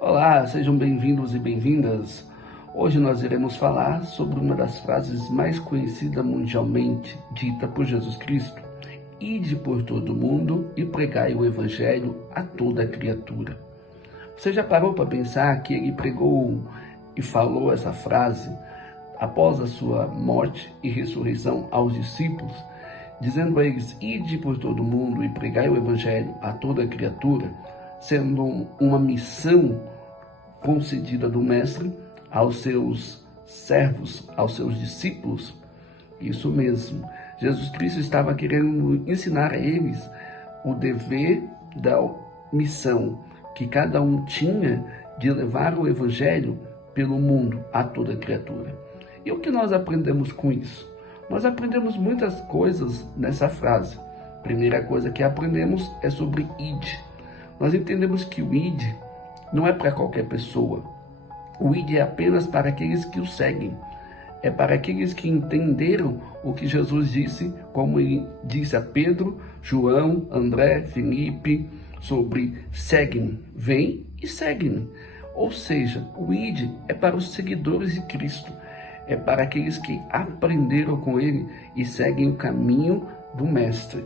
Olá, sejam bem-vindos e bem-vindas. Hoje nós iremos falar sobre uma das frases mais conhecidas mundialmente, dita por Jesus Cristo: Ide por todo o mundo e pregai o Evangelho a toda criatura. Você já parou para pensar que ele pregou e falou essa frase após a sua morte e ressurreição aos discípulos, dizendo a eles: Ide por todo o mundo e pregai o Evangelho a toda criatura, sendo uma missão concedida do Mestre aos seus servos, aos seus discípulos? Isso mesmo, Jesus Cristo estava querendo ensinar a eles o dever da missão que cada um tinha de levar o Evangelho pelo mundo a toda criatura. E o que nós aprendemos com isso? Nós aprendemos muitas coisas nessa frase. A primeira coisa que aprendemos é sobre id. Nós entendemos que o id não é para qualquer pessoa. O id é apenas para aqueles que o seguem. É para aqueles que entenderam o que Jesus disse, como ele disse a Pedro, João, André, Felipe, sobre segue-me, vem e segue-me. Ou seja, o id é para os seguidores de Cristo. É para aqueles que aprenderam com ele e seguem o caminho do Mestre.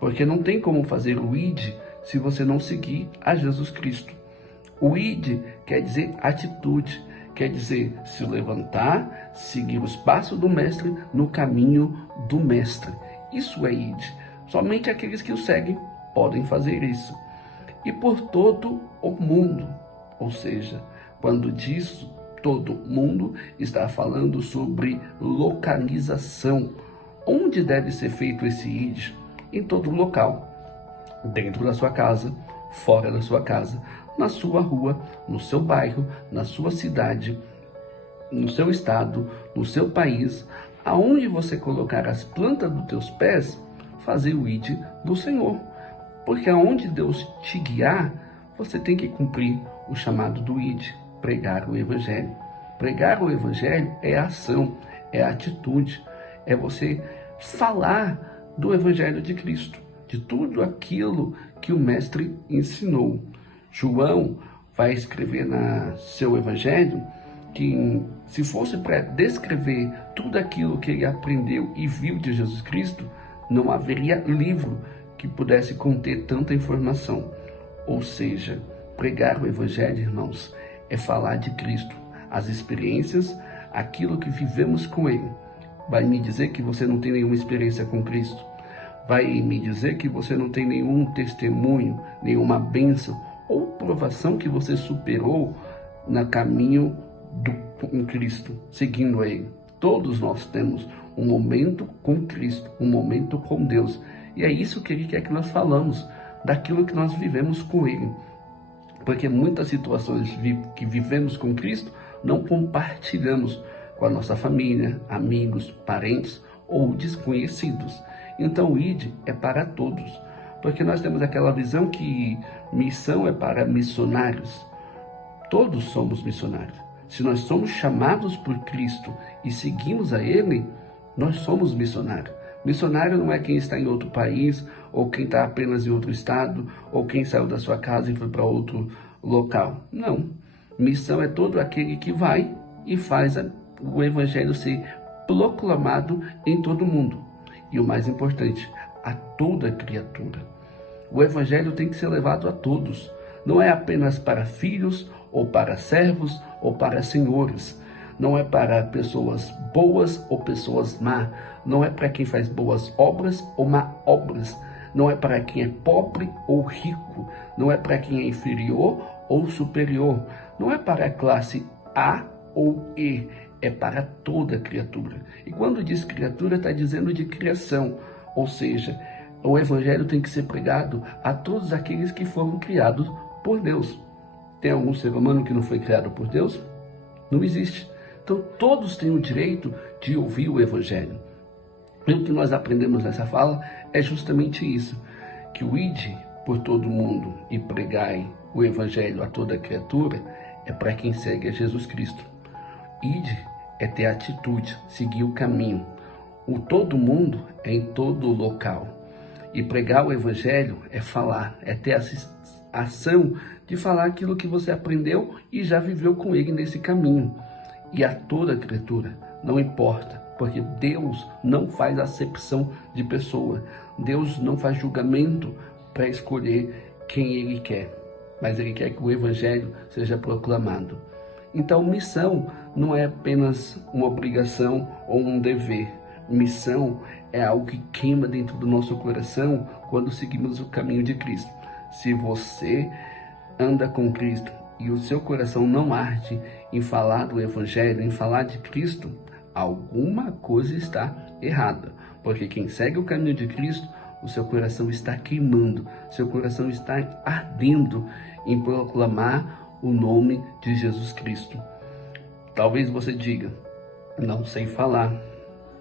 Porque não tem como fazer o id se você não seguir a Jesus Cristo. O id quer dizer atitude, quer dizer se levantar, seguir os passos do Mestre no caminho do Mestre. Isso é id. Somente aqueles que o seguem podem fazer isso. E por todo o mundo, ou seja, quando diz todo mundo, está falando sobre localização. Onde deve ser feito esse id? Em todo local. Dentro da sua casa, fora da sua casa, na sua rua, no seu bairro, na sua cidade, no seu estado, no seu país, aonde você colocar as plantas dos teus pés, fazer o id do Senhor. Porque aonde Deus te guiar, você tem que cumprir o chamado do id, pregar o Evangelho. Pregar o Evangelho é a ação, é a atitude, é você falar do Evangelho de Cristo, de tudo aquilo que o Mestre ensinou. João vai escrever no seu Evangelho que, se fosse para descrever tudo aquilo que ele aprendeu e viu de Jesus Cristo, não haveria livro que pudesse conter tanta informação. Ou seja, pregar o Evangelho, irmãos, é falar de Cristo, as experiências, aquilo que vivemos com Ele. Vai me dizer que você não tem nenhuma experiência com Cristo? Vai me dizer que você não tem nenhum testemunho, nenhuma bênção ou provação que você superou no caminho com Cristo, seguindo a Ele? Todos nós temos um momento com Cristo, um momento com Deus. E é isso que Ele quer que nós falamos, daquilo que nós vivemos com Ele. Porque muitas situações que vivemos com Cristo, não compartilhamos com a nossa família, amigos, parentes ou desconhecidos. Então o id é para todos, porque nós temos aquela visão que missão é para missionários. Todos somos missionários. Se nós somos chamados por Cristo e seguimos a Ele, nós somos missionários. Missionário não é quem está em outro país, ou quem está apenas em outro estado, ou quem saiu da sua casa e foi para outro local. Não. Missão é todo aquele que vai e faz o Evangelho ser proclamado em todo o mundo. E o mais importante, a toda criatura. O Evangelho tem que ser levado a todos. Não é apenas para filhos, ou para servos, ou para senhores. Não é para pessoas boas ou pessoas más. Não é para quem faz boas obras ou má obras. Não é para quem é pobre ou rico. Não é para quem é inferior ou superior. Não é para a classe A ou E. É para toda criatura. E quando diz criatura, está dizendo de criação. Ou seja, o Evangelho tem que ser pregado a todos aqueles que foram criados por Deus. Tem algum ser humano que não foi criado por Deus? Não existe. Então, todos têm o direito de ouvir o Evangelho. E o que nós aprendemos nessa fala é justamente isso, que o ide por todo mundo e pregai o Evangelho a toda criatura é para quem segue a Jesus Cristo. Ide é ter atitude, seguir o caminho. O todo mundo é em todo local. E pregar o Evangelho é falar, é ter ação de falar aquilo que você aprendeu e já viveu com ele nesse caminho. E a toda criatura, não importa, porque Deus não faz acepção de pessoa. Deus não faz julgamento para escolher quem ele quer, mas ele quer que o evangelho seja proclamado. Então, missão não é apenas uma obrigação ou um dever. Missão é algo que queima dentro do nosso coração quando seguimos o caminho de Cristo. Se você anda com Cristo e o seu coração não arde em falar do evangelho, em falar de Cristo, alguma coisa está errada. Porque quem segue o caminho de Cristo, o seu coração está queimando, seu coração está ardendo em proclamar o nome de Jesus Cristo. Talvez você diga: não sei falar,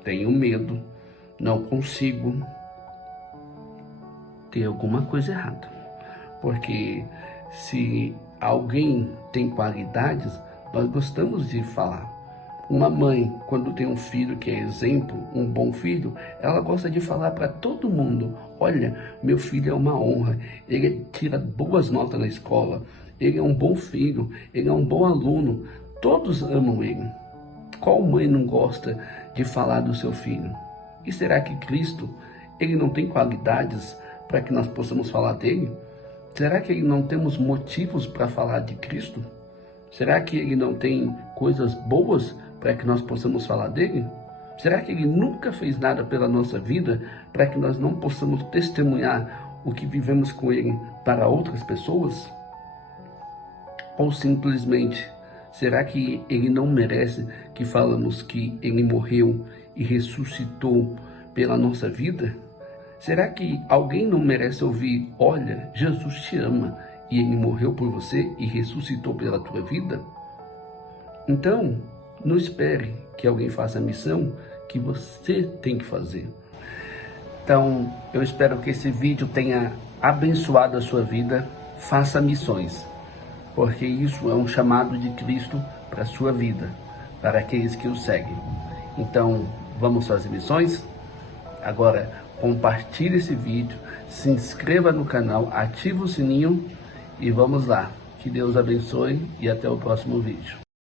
tenho medo, não consigo. Tem alguma coisa errada. Porque se alguém tem qualidades, nós gostamos de falar. Uma mãe, quando tem um filho que é exemplo, um bom filho, ela gosta de falar para todo mundo: olha, meu filho é uma honra, ele tira boas notas na escola, ele é um bom filho, ele é um bom aluno, todos amam ele. Qual mãe não gosta de falar do seu filho? E será que Cristo, ele não tem qualidades para que nós possamos falar dele? Será que ele não temos motivos para falar de Cristo? Será que ele não tem coisas boas para que nós possamos falar dele? Será que ele nunca fez nada pela nossa vida para que nós não possamos testemunhar o que vivemos com ele para outras pessoas? Ou simplesmente, será que ele não merece que falamos que ele morreu e ressuscitou pela nossa vida? Será que alguém não merece ouvir: olha, Jesus te ama e ele morreu por você e ressuscitou pela tua vida? Então, não espere que alguém faça a missão que você tem que fazer. Então, eu espero que esse vídeo tenha abençoado a sua vida. Faça missões, porque isso é um chamado de Cristo para a sua vida, para aqueles que o seguem. Então, vamos fazer missões? Agora, compartilhe esse vídeo, se inscreva no canal, ative o sininho e vamos lá. Que Deus abençoe e até o próximo vídeo.